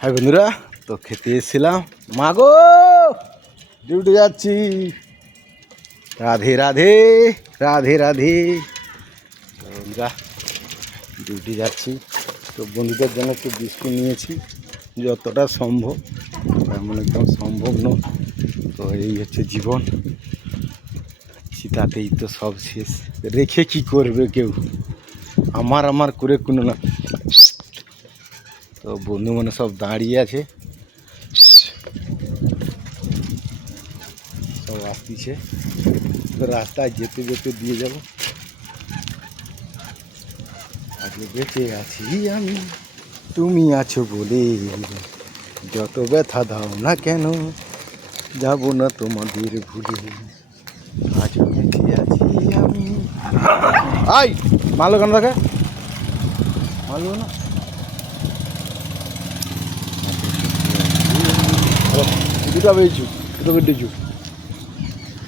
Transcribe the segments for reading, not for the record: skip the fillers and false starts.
High বন্ধুরা, তো খেতে এসেছিলাম। মাগো ডিউটি যাচ্ছি। রাধে রাধে রাধে রাধে। বন্ধুরা ডিউটি যাচ্ছি, তো বন্ধুদের জন্য একটু বিস্কুট নিয়েছি যতটা সম্ভব, এমন একদম সম্ভব নয়। তো এই হচ্ছে জীবন, তাতেই তো সব শেষ। রেখে কি করবে কেউ, আমার করে কোনো না। তো বন্ধু মানে সব দাঁড়িয়ে আছে, সব আসতেছে। তো রাস্তায় যেতে যেতে দিয়ে যাব। আজকে বেঁচে আছি আমি, তুমি আছো বলে। যত ব্যথা দাও না কেন, যাব না তোমাদের ভুলে। আজ বেঁচে আছি আমি। আই মালো কেন থাকে, মালো না। দুটা পেয়েছু, দুটো কেটেছু।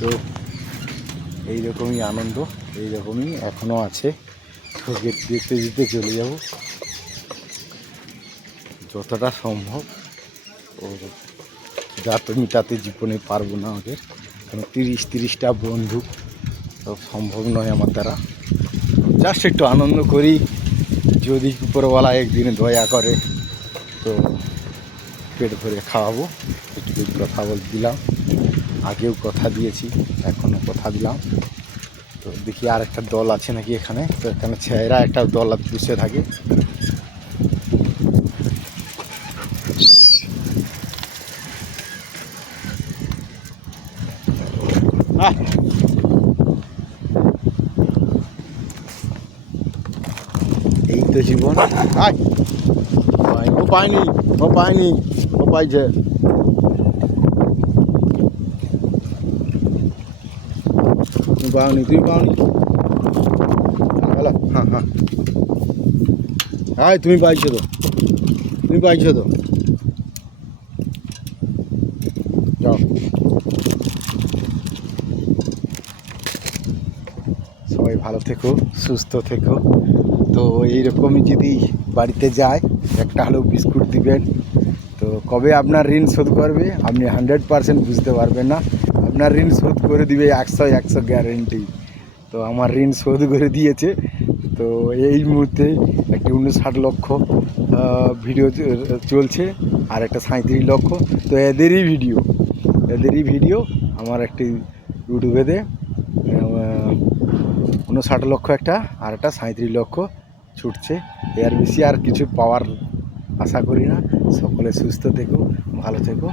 তো এইরকমই আনন্দ, এইরকমই এখনও আছে। তো দেখতে দিতে চলে যাব যতটা সম্ভব। ও যা তো মিটাতে জীবনে পারবো না আমাদের, কারণ 30-30টা বন্ধু, সব সম্ভব নয় আমার দ্বারা। জাস্ট একটু আনন্দ করি, যদি উপরওয়ালা একদিনে দয়া করে তো পেট ভরে খাওয়াবো। একটু কথা দিলাম, আগেও কথা দিয়েছি, এখনও কথা দিলাম। তো দেখি আর একটা দল আছে নাকি এখানে। তো এখানে ছেলেরা একটা দল বসে থাকে। এই তো জীবন। ও পায়নি, ও পায়নি, ও পাইছে। তুমি পাওনি, তুমি পাওনি। হ্যালো, হ্যাঁ হ্যাঁ, হ্যাঁ তুমি পাইছো তো, তুমি পাইছো তো, যাও। সবাই ভালো থেকো, সুস্থ থেকো। তো এইরকমই যদি বাড়িতে যায়, একটা হলেও বিস্কুট দিবেন। তো কবে আপনার ঋণ শোধ করবে আপনি 100% বুঝতে পারবেন না। আপনার ঋণ শোধ করে দিবে 100 গ্যারেন্টি। তো আমার ঋণ শোধ করে দিয়েছে। তো এই মুহূর্তে একটি 59 লক্ষ ভিডিও চলছে, আর একটা 37 লক্ষ। তো এদেরই ভিডিও আমার একটি ইউটিউবেতে 59 লক্ষ একটা, আর একটা 37 লক্ষ ছুটছে। এর বেশি আর কিছু পাওয়ার আশা করি না। সকলে সুস্থ থেকো, ভালো থেকো।